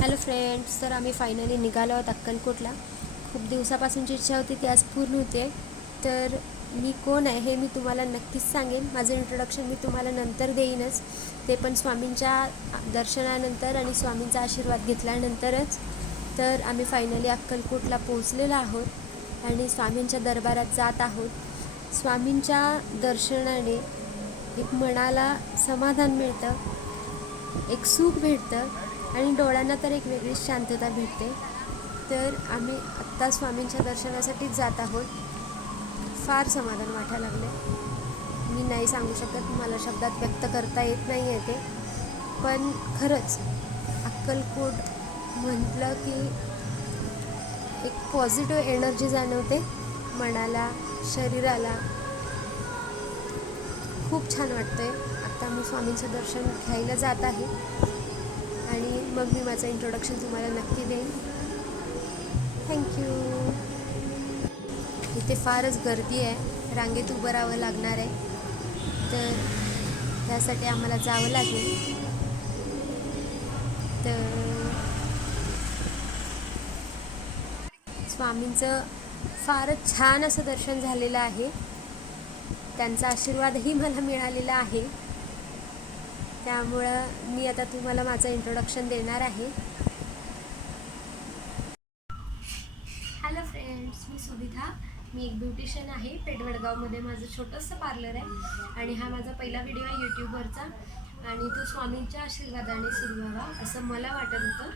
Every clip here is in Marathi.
हॅलो फ्रेंड्स, तर आम्ही फायनली निघालो आहोत अक्कलकोटला. खूप दिवसापासूनची इच्छा होती ती आज पूर्ण होते. तर मी कोण आहे हे मी तुम्हाला नक्कीच सांगेन. माझं इंट्रोडक्शन मी तुम्हाला नंतर देईनच, ते पण स्वामींच्या दर्शनानंतर आणि स्वामींचा आशीर्वाद घेतल्यानंतरच. तर आम्ही फायनली अक्कलकोटला पोहोचलेलो आहोत आणि स्वामींच्या दरबारात जात आहोत. स्वामींच्या दर्शनाने एक मनाला समाधान मिळतं, एक सुख भेटतं आणि डोळ्यांना तर एक वेगळीच शांतता भेटते. तर आम्ही आत्ता स्वामींच्या दर्शनासाठीच जात आहोत. फार समाधान वाटायला लागले. मी नाही सांगू शकत, मला शब्दात व्यक्त करता येत नाही आहे ते. पण खरंच अक्कलकोट म्हटलं की एक पॉझिटिव्ह एनर्जी जाणवते मनाला, शरीराला. खूप छान वाटतं आहे. आत्ता मी स्वामींचं दर्शन घ्यायला जात आहे आणि मग मी माझं इंट्रोडक्शन तुम्हाला नक्की देईन. थँक्यू. इथे फारच गर्दी आहे, रांगेत उभं राहावं लागणार आहे, तर त्यासाठी आम्हाला जावं लागेल. तर स्वामींचं फारच छान असं दर्शन झालेलं आहे. त्यांचा आशीर्वादही मला मिळालेला आहे. त्यामुळं मी आता तुम्हाला माझं इंट्रोडक्शन देणार आहे. हॅलो फ्रेंड्स, मी सुविधा. मी एक ब्युटिशियन आहे. पेठवडगावमध्ये माझं छोटंसं पार्लर आहे आणि हा माझा पहिला व्हिडिओ आहे यूट्यूबवरचा. आणि तो स्वामींच्या आशीर्वादाने सुरू व्हावा असं मला वाटत होतं,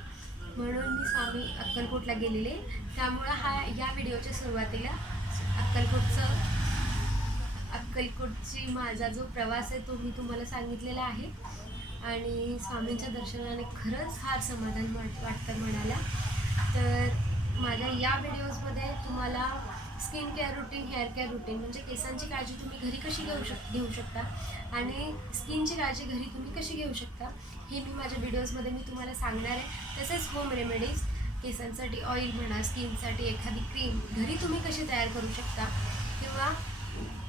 म्हणून मी स्वामी अक्कलकोटला गेलेले. त्यामुळं या व्हिडिओच्या सुरुवातीला अक्कलकोटची माझा जो प्रवास आहे तो मी तुम्हाला सांगितलेला आहे. आणि स्वामींच्या दर्शनाने खरंच फार समाधान वाटतं मनाला. तर माझ्या या व्हिडिओजमध्ये तुम्हाला skin care routine, hair care routine म्हणजे केसांची काळजी तुम्ही घरी कशी घेऊ शकता आणि स्किनची काळजी घरी तुम्ही कशी घेऊ शकता हे मी माझ्या व्हिडिओजमध्ये मी तुम्हाला सांगणार आहे. तसेच होम रेमेडीज, केसांसाठी ऑइल म्हणा, स्किनसाठी एखादी क्रीम घरी तुम्ही कशी तयार करू शकता, किंवा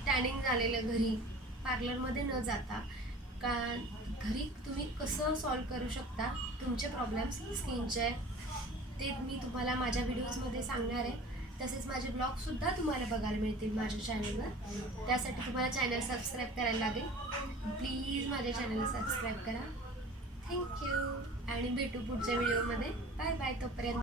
टॅनिंग झालेलं घरी पार्लरमध्ये न जाता का घरी तुम्ही कसं सॉल्व करू शकता तुमचे प्रॉब्लेम्स स्किनचे, ते मी तुम्हाला माझ्या व्हिडिओजमध्ये सांगणार आहे. तसेच माझे ब्लॉगसुद्धा तुम्हाला बघायला मिळतील माझ्या चॅनलवर. त्यासाठी तुम्हाला चॅनल सबस्क्राईब करायला लागेल. प्लीज माझ्या चॅनलला सबस्क्राईब करा. थँक्यू आणि भेटू पुढच्या व्हिडिओमध्ये. Bye bye. तोपर्यंत